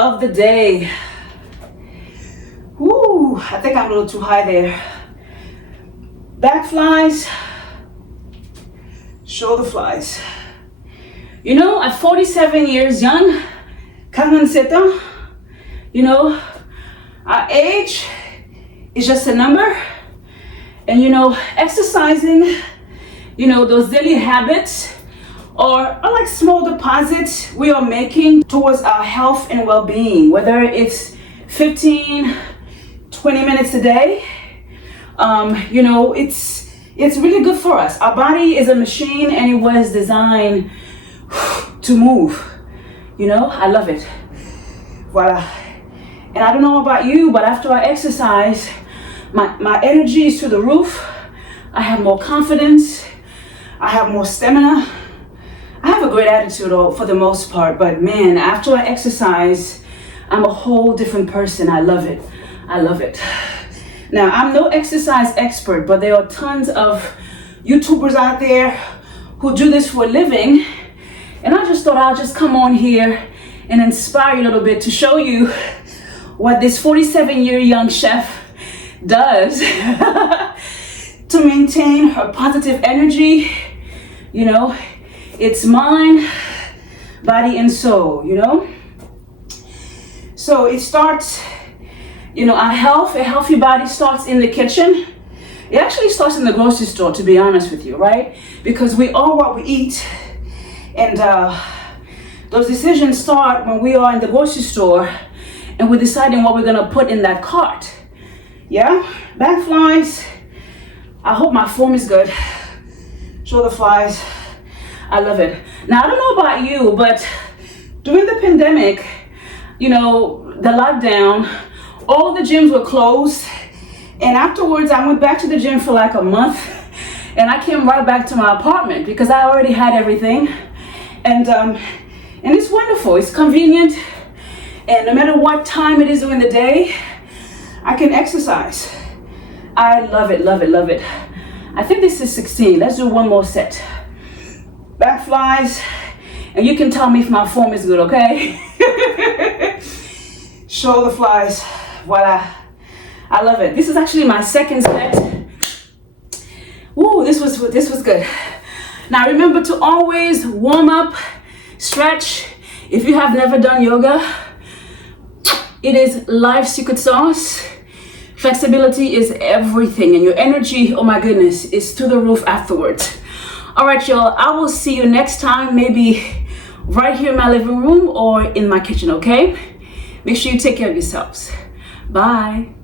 of the day. Woo, I think I'm a little too high there. Back flies, shoulder flies. You know, at 47 years young, you know, our age is just a number. And you know, exercising, you know, those daily habits are like small deposits we are making towards our health and well-being, whether it's 15, 20 minutes a day. You know, it's really good for us. Our body is a machine and it was designed to move. You know, I love it. Voila. And I don't know about you, but after I exercise, my energy is through the roof. I have more confidence. I have more stamina. I have a great attitude for the most part, but man, after I exercise, I'm a whole different person. I love it. I love it. Now, I'm no exercise expert, but there are tons of YouTubers out there who do this for a living. And I just thought I'll just come on here and inspire you a little bit to show you what this 47-year young chef does to maintain her positive energy. You know, it's mind, body, and soul, you know? So it starts, you know, our health, a healthy body starts in the kitchen. It actually starts in the grocery store, to be honest with you, right? Because we are what we eat. And those decisions start when we are in the grocery store and we're deciding what we're gonna put in that cart. Yeah, back flies. I hope my form is good. Shoulder flies. I love it. Now, I don't know about you, but during the pandemic, you know, the lockdown, all the gyms were closed. And afterwards, I went back to the gym for like a month and I came right back to my apartment because I already had everything. And it's wonderful, it's convenient. And no matter what time it is during the day, I can exercise. I love it, love it, love it. I think this is 16. Let's do one more set. Back flies, and you can tell me if my form is good, okay? Shoulder flies, voila. I love it. This is actually my second set. Ooh, this was good. Now remember to always warm up, stretch. If you have never done yoga, it is life's secret sauce. Flexibility is everything, and your energy, oh my goodness, is through the roof afterwards. All right, y'all, I will see you next time, maybe right here in my living room or in my kitchen, okay? Make sure you take care of yourselves. Bye.